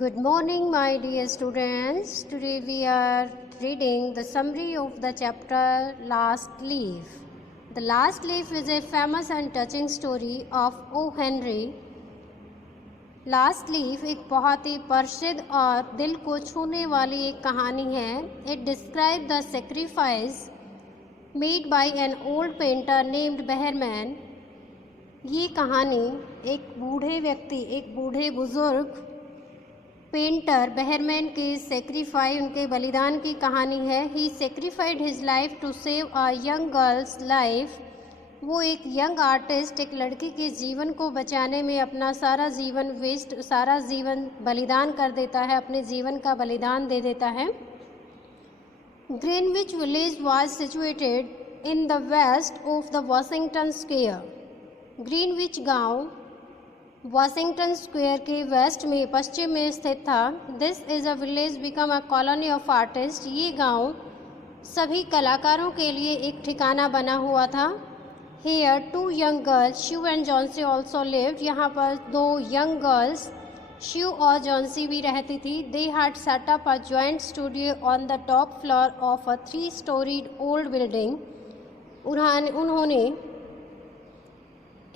Good morning, my dear students. Today we are reading the summary of the chapter Last Leaf. The Last Leaf is a famous and touching story of O. Henry. Last Leaf एक बहुत ही प्रसिद्ध और दिल को छूने वाली एक कहानी है. It describes the sacrifice made by an old painter named Behrman. ये कहानी एक बूढ़े बुजुर्ग पेंटर बेहरमैन के सेक्रीफाई उनके बलिदान की कहानी है. He sacrificed his life to save a young girl's life. वो एक यंग आर्टिस्ट एक लड़की के जीवन को बचाने में अपना सारा जीवन बलिदान कर देता है, अपने जीवन का बलिदान दे देता है. Greenwich village was situated in the west of the Washington square. Greenwich गांव वॉशिंगटन स्क्वायर के वेस्ट में पश्चिम में स्थित था. This is a village become a colony of artist. ये गांव सभी कलाकारों के लिए एक ठिकाना बना हुआ था. Here two young girls Sue and Johnsy also lived. यहाँ पर दो यंग गर्ल्स शू और जॉन्सी भी रहती थी. They had set up a joint studio on the top floor of a 3-storied old building. उन्होंने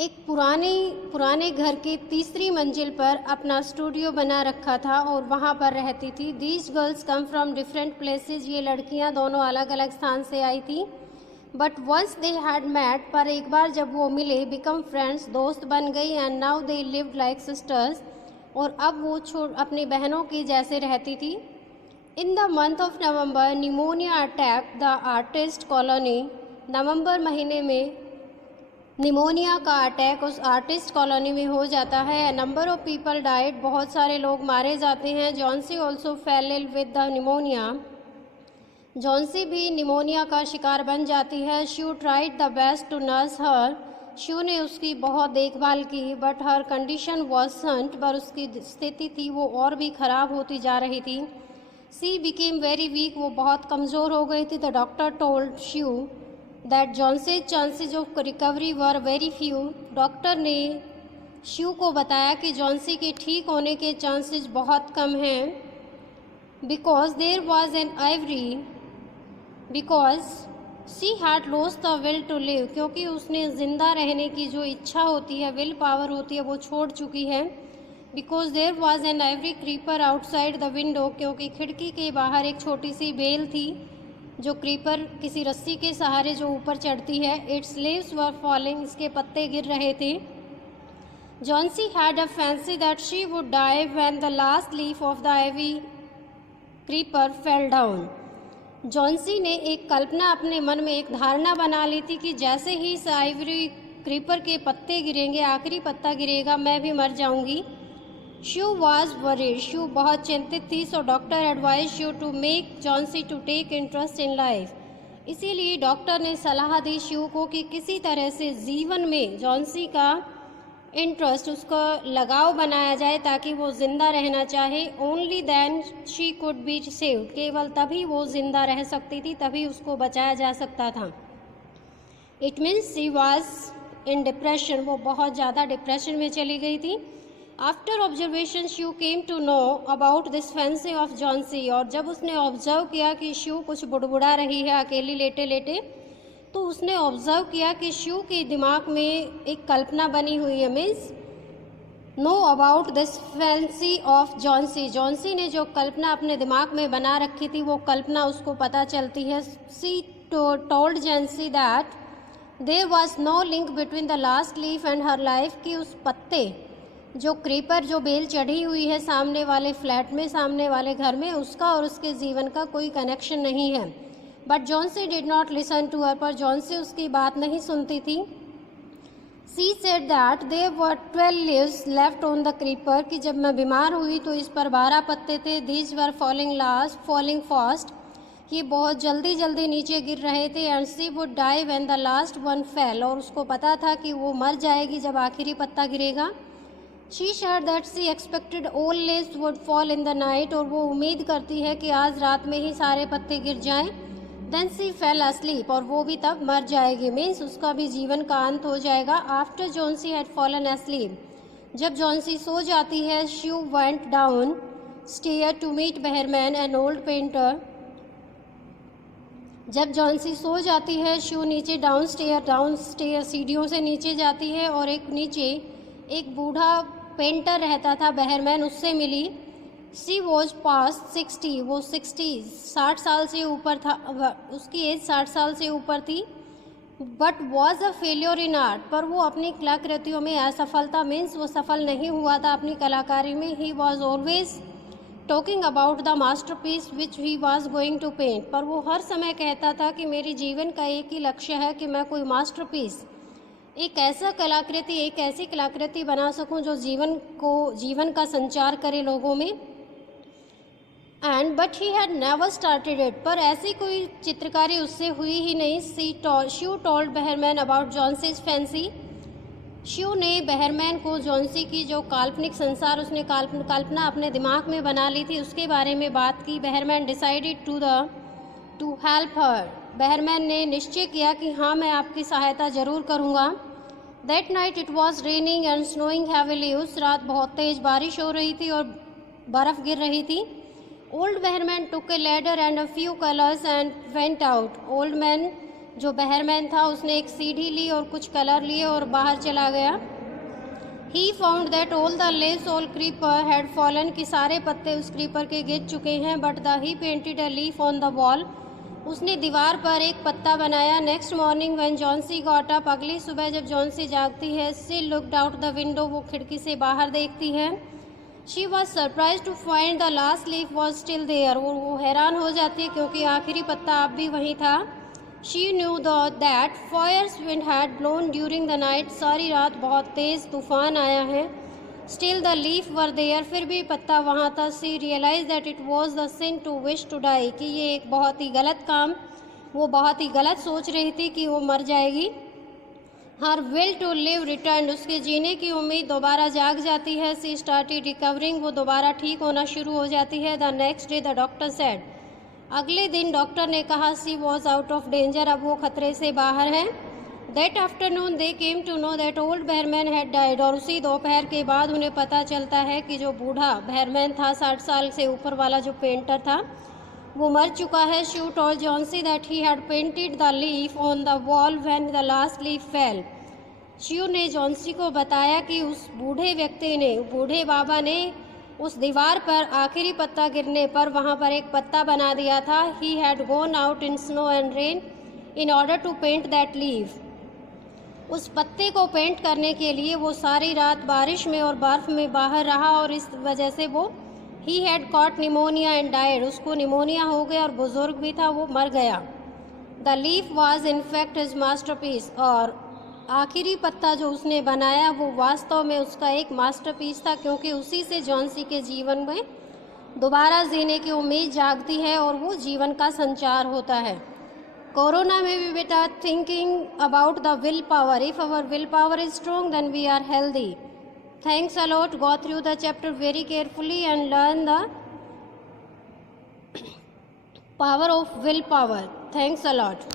एक पुराने घर के तीसरी मंजिल पर अपना स्टूडियो बना रखा था और वहाँ पर रहती थी. These girls come from different places. ये लड़कियाँ दोनों अलग अलग स्थान से आई थी. But once they had met. पर एक बार जब वो मिले, बिकम फ्रेंड्स, दोस्त बन गई. And now they lived like sisters. और अब वो अपनी बहनों की जैसे रहती थी. In the month of November pneumonia attack the artist colony. नवंबर महीने में निमोनिया का अटैक उस आर्टिस्ट कॉलोनी में हो जाता है. Number of people died. बहुत सारे लोग मारे जाते हैं. Johnsy also fell ill with the pneumonia. Johnsy भी निमोनिया का शिकार बन जाती है. Sue tried the best to nurse her. Sue ने उसकी बहुत देखभाल की. But her condition worsened. पर उसकी स्थिति थी वो और भी ख़राब होती जा रही थी. सी बिकेम वेरी वीक. वो बहुत कमज़ोर हो गई थी. The doctor told shoe that Johnsy's chances of recovery were very few. Doctor ने शू को बताया कि जॉन्सी के ठीक होने के चांसेस बहुत कम हैं. Because there was an ivory. Because she had lost the will to live. क्योंकि उसने ज़िंदा रहने की जो इच्छा होती है, विल पावर होती है, वो छोड़ चुकी है. Because there was an ivory creeper outside the window. क्योंकि खिड़की के बाहर एक छोटी सी बेल थी जो क्रीपर किसी रस्सी के सहारे जो ऊपर चढ़ती है. Its leaves were falling. इसके पत्ते गिर रहे थे. Johnsy had a fancy that she would die when the last leaf of the ivy creeper fell down. Johnsy ने एक कल्पना अपने मन में एक धारणा बना ली थी कि जैसे ही इस आइवरी क्रीपर के पत्ते गिरेंगे, आखिरी पत्ता गिरेगा, मैं भी मर जाऊंगी. शू वॉज वरीड. शू बहुत चिंतित थी. So doctor advise Sue to make Johnsy to take interest in life. इसीलिए डॉक्टर ने सलाह दी शू को कि किसी तरह से जीवन में जॉन्सी का इंटरेस्ट, उसका लगाव बनाया जाए ताकि वो जिंदा रहना चाहे. Only then she could be saved. केवल तभी वो जिंदा रह सकती थी, तभी उसको बचाया जा सकता था. It means she was in depression. वो बहुत ज़्यादा डिप्रेशन में चली गई थी. After observation Sue came to know about this fancy of Johnsy. और जब उसने ऑब्जर्व किया कि शू कुछ बुड़बुड़ा रही है अकेली लेटे लेटे, तो उसने ऑब्जर्व किया कि शू के दिमाग में एक कल्पना बनी हुई है. Means no about this fancy of Johnsy. Johnsy ने जो कल्पना अपने दिमाग में बना रखी थी, वो कल्पना उसको पता चलती है. She told Johnsy that there was no link between the last leaf and her life. कि उस पत्ते जो क्रीपर जो बेल चढ़ी हुई है सामने वाले फ्लैट में, सामने वाले घर में, उसका और उसके जीवन का कोई कनेक्शन नहीं है. But Johnsy did not listen to her. पर जॉन्सी उसकी बात नहीं सुनती थी. She said that there were 12 leaves left on the creeper. कि जब मैं बीमार हुई तो इस पर 12 पत्ते थे. These were falling fast. ये बहुत जल्दी जल्दी नीचे गिर रहे थे. And she would die when the last one fell. और उसको पता था कि वो मर जाएगी जब आखिरी पत्ता गिरेगा. She said that she expected all leaves would fall in the night. और वो उम्मीद करती है कि आज रात में ही सारे पत्ते गिर जाएं. Then she fell asleep. और वो भी तब मर जाएगी. मीन्स उसका भी जीवन का अंत हो जाएगा. After Jonesy had fallen asleep. जब जॉन्सी सो जाती है, Sue went down stair to meet Behrman, an old painter. जब जॉन्सी सो जाती है, शू नीचे डाउन स्टेयर सीढ़ियों से नीचे जाती है और एक बूढ़ा पेंटर रहता था बेहरमैन, उससे मिली। शी वॉज पास्ट 60, वो 60 साल से ऊपर था, उसकी एज 60 साल से ऊपर थी। But was a failure in art, पर वो अपनी कलाकृतियों में असफलता, मीन्स वो सफल नहीं हुआ था अपनी कलाकारी में। He was always talking about the masterpiece which he was going to paint, पर वो हर समय कहता था कि मेरे जीवन का एक ही लक्ष्य है कि मैं कोई मास्टरपीस, एक ऐसी कलाकृति बना सकूं जो जीवन का संचार करे लोगों में। But he had never started it, पर ऐसी कोई चित्रकारी उससे हुई ही नहीं। Sue told Behrman about Johnsy's fancy, Sue ने बेहरमैन को जॉन्सी की जो काल्पनिक संसार उसने कल्पना अपने दिमाग में बना ली थी, उसके बारे में बात की। Behrman decided to help her, Behrman ने निश्चय किया कि हाँ, मैं आपकी सहायता जरूर करूँगा। That night it was raining and snowing heavily, उस रात बहुत तेज बारिश हो रही थी और बर्फ़ गिर रही थी। Old Behrman took A ladder and a few colours and went out, old man जो बेहरमैन था उसने एक सीढ़ी ली और कुछ कलर लिए और बाहर चला गया। He found that all the leaves all creeper had fallen, कि सारे पत्ते उस क्रीपर के गिर चुके हैं। But he painted a leaf on the wall, उसने दीवार पर एक पत्ता बनाया। Next morning when Johnsy got up, अगली सुबह जब जॉन्सी जागती है, she looked out the window, वो खिड़की से बाहर देखती है। She was surprise to find the last leaf was still there, वो हैरान हो जाती है क्योंकि आखिरी पत्ता अब भी वहीं था। She knew that fierce wind had blown during the night, सारी रात बहुत तेज तूफान आया है। Still the leaf were there, फिर भी पत्ता वहाँ था। She realize that it was the sin to wish to die, कि ये एक बहुत ही गलत काम, वो बहुत ही गलत सोच रही थी कि वो मर जाएगी। Her will to live return, उसके जीने की उम्मीद दोबारा जाग जाती है। शी स्टार्टेड रिकवरिंग, वो दोबारा ठीक होना शुरू हो जाती है। The next day the doctor said, अगले दिन डॉक्टर ने कहा, she was out of danger, अब वो खतरे से बाहर है। That afternoon they came to know that old Behrman had died, और उसी दोपहर के बाद उन्हें पता चलता है कि जो बूढ़ा बेहरमैन था, 60 साल से ऊपर वाला जो पेंटर था, वो मर चुका है। Sue told Johnsy that he had painted the leaf on the wall when the last leaf fell, Sue ने जॉन्सी को बताया कि उस बूढ़े बाबा ने उस दीवार पर आखिरी पत्ता गिरने पर वहाँ पर एक पत्ता बना दिया था। He had gone out in snow and rain in order to paint that leaf, उस पत्ते को पेंट करने के लिए वो सारी रात बारिश में और बर्फ में बाहर रहा, और इस वजह से वो he had cot pneumonia and died, उसको निमोनिया हो गया और बुजुर्ग भी था, वो मर गया। The leaf was in fact his masterpiece, और आखिरी पत्ता जो उसने बनाया वो वास्तव में उसका एक मास्टरपीस था, क्योंकि उसी से जॉन्सी के जीवन में दोबारा जीने की उम्मीद जागती है और वो जीवन का संचार होता है। कोरोना में भी बेटा thinking about the will power, if our will power is strong then we are healthy. Thanks a lot, go through the chapter very carefully and learn the power of will power. Thanks a lot.